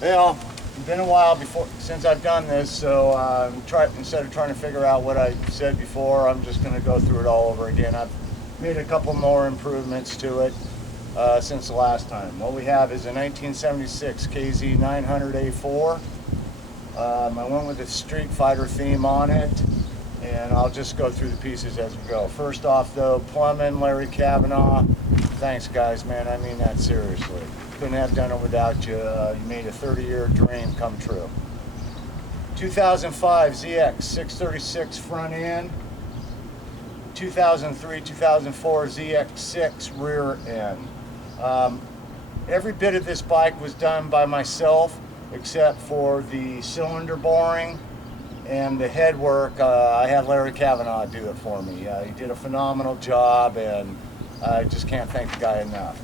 Well, it's been a while since I've done this, so instead of trying to figure out what I said before, I'm just going to go through it all over again. I've made a couple more improvements to it since the last time. What we have is a 1976 KZ900 I went with the Street Fighter theme on it, and I'll just go through the pieces as we go. First off, though, plumbing, Larry Kavanaugh. Thanks, guys, man. I mean that seriously. Couldn't have done it without you. You made a 30-year dream come true. 2005 ZX 636 front end. 2003-2004 ZX6 rear end. Every bit of this bike was done by myself, except for the cylinder boring and the head work. I had Larry Kavanaugh do it for me. He did a phenomenal job, and I just can't thank the guy enough.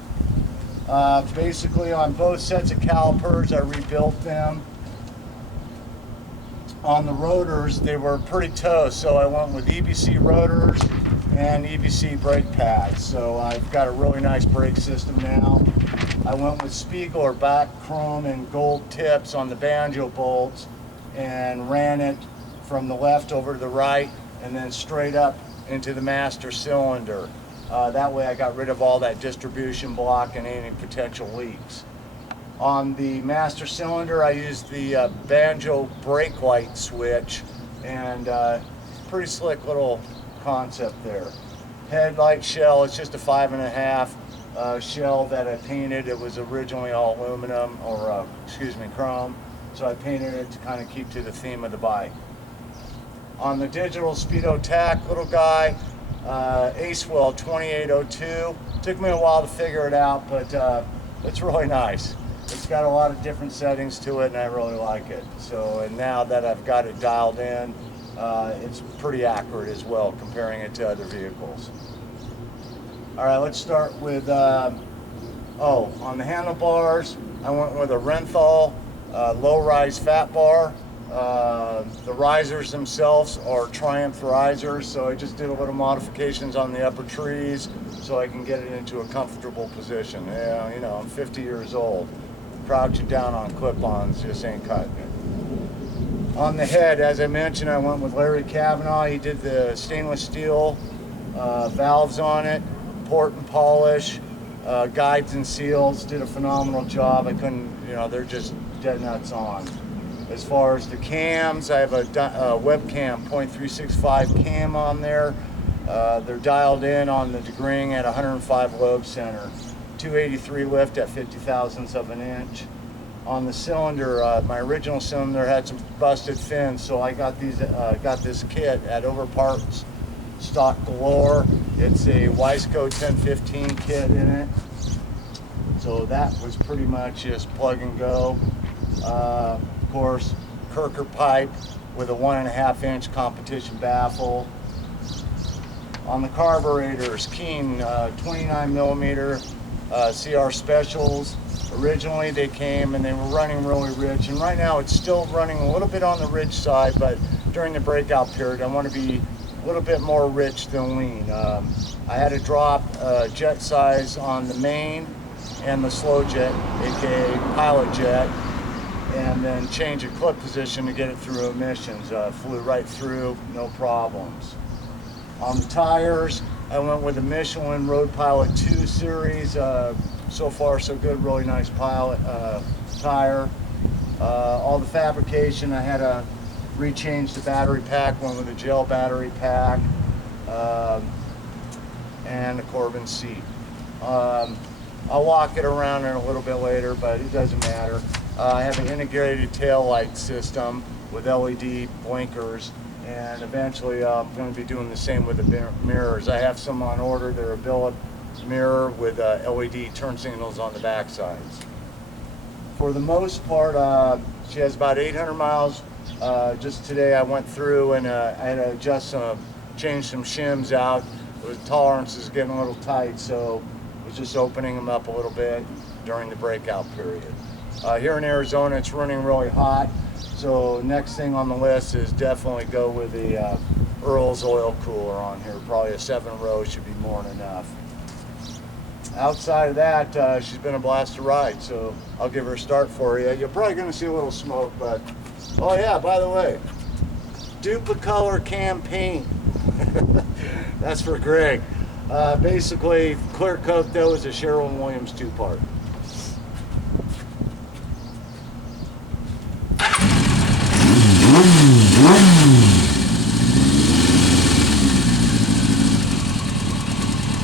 Basically, on both sets of calipers, I rebuilt them. On the rotors, they were pretty toast, so I went with EBC rotors and EBC brake pads. So I've got a really nice brake system now. I went with Spiegler back chrome and gold tips on the banjo bolts and ran it from the left over to the right and then straight up into the master cylinder. That way I got rid of all that distribution block and any potential leaks. On the master cylinder, I used the banjo brake light switch, and pretty slick little concept there. Headlight shell, it's just a 5.5 shell that I painted. It was originally all aluminum, or chrome, so I painted it to kind of keep to the theme of the bike. On the digital Speedo tack, little guy, Acewell 2802. Took me a while to figure it out, but it's really nice. It's got a lot of different settings to it, and I really like it. So, and now that I've got it dialed in, it's pretty accurate as well, comparing it to other vehicles. All right, let's start with, on the handlebars, I went with a Renthal low-rise fat bar. The risers themselves are Triumph risers, so I just did a little modifications on the upper trees so I can get it into a comfortable position. Yeah, you know, I'm 50 years old. Crouching down on clip-ons just ain't cutting it. On the head, as I mentioned, I went with Larry Kavanaugh. He did the stainless steel valves on it, port and polish, guides and seals. Did a phenomenal job. I couldn't, you know, they're just dead nuts on. As far as the cams, I have a webcam 0.365 cam on there. They're dialed in on the degreeing at 105 lobe center. 283 lift at 50 thousandths of an inch. On the cylinder, my original cylinder had some busted fins, so I got this kit at Overparts Stock Galore. It's a Wiseco 1015 kit in it. So that was pretty much just plug and go. Of course, Kirker pipe with a 1.5 inch competition baffle. On the carburetors, Keen 29 millimeter CR Specials. Originally they came and they were running really rich, and right now it's still running a little bit on the rich side, but during the breakout period I want to be a little bit more rich than lean. I had to drop jet size on the main and the slow jet, aka pilot jet, and then change a clip position to get it through emissions. Flew right through, no problems. On the tires, I went with the Michelin Road Pilot 2 series. So far so good, really nice pilot tire. All the fabrication, I had to rechange the battery pack, went with a gel battery pack, and the Corbin seat. I'll walk it around in a little bit later, but it doesn't matter. I have an integrated tail light system with LED blinkers, and eventually I'm going to be doing the same with the mirrors. I have some on order. They're a billet mirror with LED turn signals on the back sides. For the most part, she has about 800 miles. Just today I went through and I had to change some shims out. The tolerance is getting a little tight, so I was just opening them up a little bit during the breakout period. Here in Arizona, it's running really hot, so next thing on the list is definitely go with the Earl's oil cooler on here. Probably a 7-row should be more than enough. outside of that, she's been a blast to ride, so I'll give her a start for you. You're probably going to see a little smoke, but oh yeah, by the way, Duplicolor cam paint. That's for Greg. Basically, clear coat though is a Sherwin-Williams 2-part.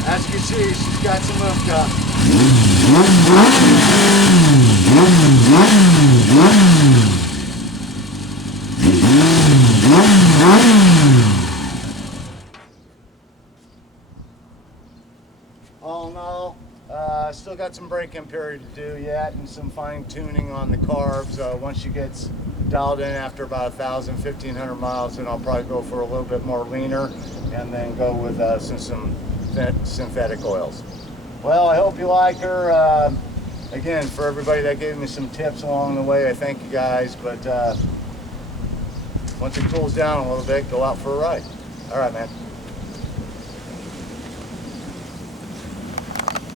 As you can see, she's got some lift up. All in all, still got some brake-in period to do yet and some fine tuning on the carbs. Once she gets dialed in after about 1,000, 1,500 miles, then I'll probably go for a little bit more leaner and then go with some synthetic oils. Well, I hope you like her. Again, for everybody that gave me some tips along the way, I thank you guys. But once it cools down a little bit, go out for a ride. All right, man.